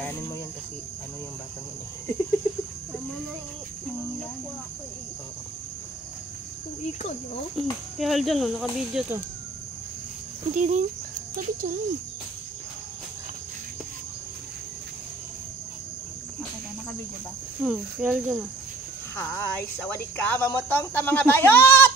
Kayanin mo yan kasi ano yung batang yun eh. Mama na iiyak po ako eh. Oo. Kung ikaw, no? Kaya dyan, no, naka-video to. Hindi rin. Sabi dyan. Okay na, naka-video ba? Kaya dyan, no. Hi! Sawadee ka! Mamutong ta mga bayot!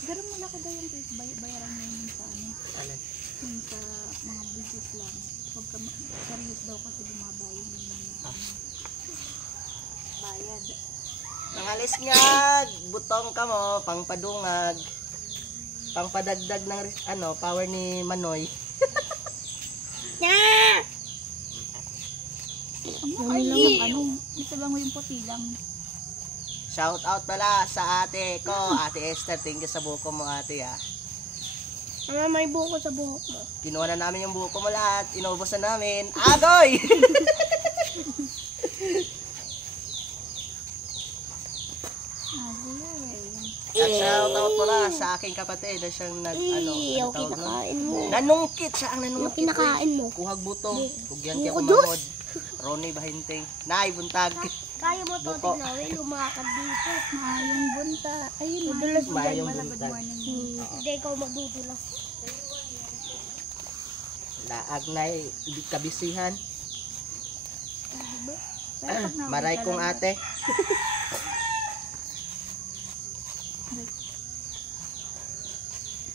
Pero malaki daw yung bayaran mo yun sa ano. Alin? Yung sa mga business lang. Huwag ka serious daw kasi bumabayo ng mga bayad. Nangalis ngag! Butong ka mo, pangpadungag. Pangpadagdag ng ano, power ni Manoy. Ano lang ano, isa lang mo yung puti lang. Shout out pala sa ate ko, Ate Esther. Thank you sa buko mo, ate ah. Mama, may buko sa buhok mo. Kinuha na namin yung buko mo lahat. Inubos na namin. Agoy! At shout out pala sa aking kapatid na siyang Yung kinakain mo. nanungkit siya ang Yung nanungkit. kinakain mo. Kuhag butong. Kugyan kaya Buko kumangod. Ronnie Bahinting. Nay, buntag. Kaya mo to Buko. tignan, lumakad dito. Mayong bunta. Ayun, Madulas mayong mayong bunta. Good buntag. morning. Hindi ikaw madudulas. Laag na kabisihan. Pero pag nawawid Maray ka kong lang- ate.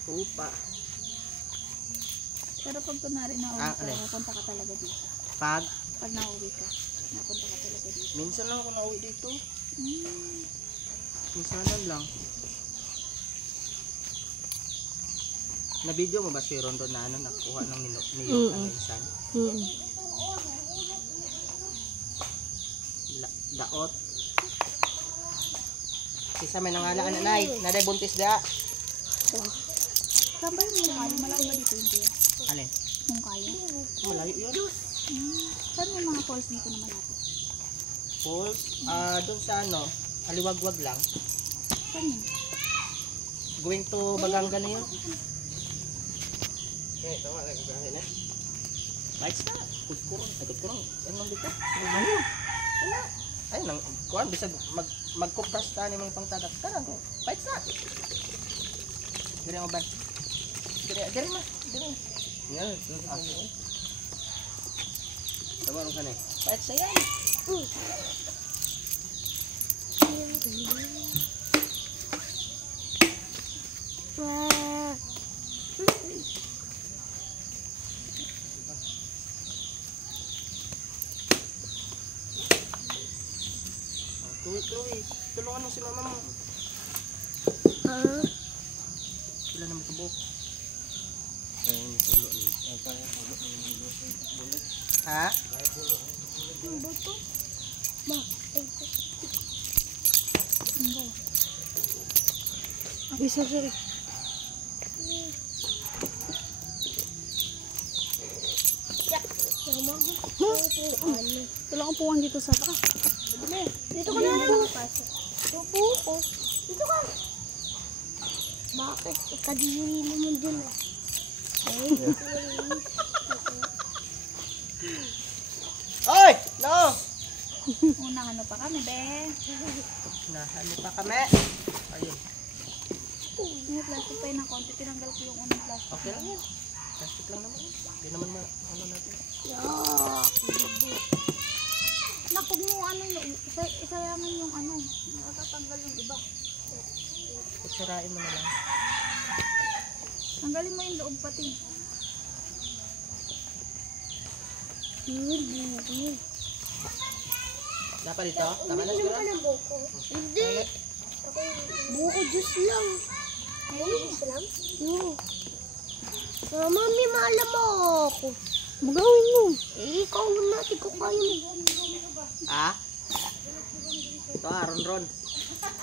Upa. Pero pag kunwari na alin? punta ka talaga dito. Pag Pag nauwi ka, napunta ka talaga dito. minsan lang ako nauwi dito. Mm. Minsanan lang. Na video mo ba si Rondo na ano nakuha ng niyo ang minsan? Daot. Isa may nangalaan na nay. Naday buntis da. Saan ba yung mungkayo? Malayo ba dito yung tiyo? Alin? Mungkayo? Malayo yun. Saan yung mga falls dito na malapit? Falls. Doon sa ano, aliwagwag lang. Saan yun? Going to Baganga na yun. Okay, tama lang ang na. Lights na. Kuskurong. Ay, kuskurong. Yan lang dito. Ano? Ay, nang kuhan. Bisag magkupras ta ni mga pangtadak. Karang. Lights na. Diri mo ba? Diri ma. Diri. Yan. Tama rin ka na eh. Lights na yan. Chloe, tulungan mo si mama mo. Sila naman sa buhok. Ha? Yung buto. Ma, Isa sir. mama, Wala kang puwan dito sa ka. dito ka na lang. Yung buko. Dito ka. Bakit? Ikadiri naman dyan eh. Oy! No! Unang ano pa kami, be? Nahalo pa kami. Ayun. May plastic pa yun ng konti. Tinanggal ko yung unang plastic. Okay lang yan. Plastic lang naman. Hindi naman ano natin. Nakog mo ano, isayangan yung ano. Nakatatanggal yung iba. Kutsarain mo na lang. Tanggalin mo yung loob pati. Dapat dito? Tama na siguro? ng buko. Hindi. Buko juice lang. Juice lang? Oo. Mama, may malamok ako. Magawin mo. Eh, ikaw na. Di ko kaya mo. Ha? Ito Ron.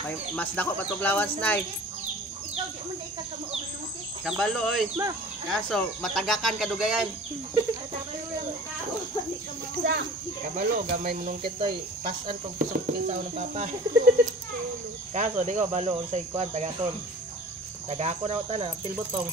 May mas dako patuglawas na eh. Ikaw, di mo na ikakamaog ng lungkit. Kabalo oy. Kaso matagakan kadugayan. Kabalo gamay manungkit toy. Pasan pag pusok kita ng papa. Kaso di ko balo unsay kuan tagakon. Tagakon na utan na pilbutong.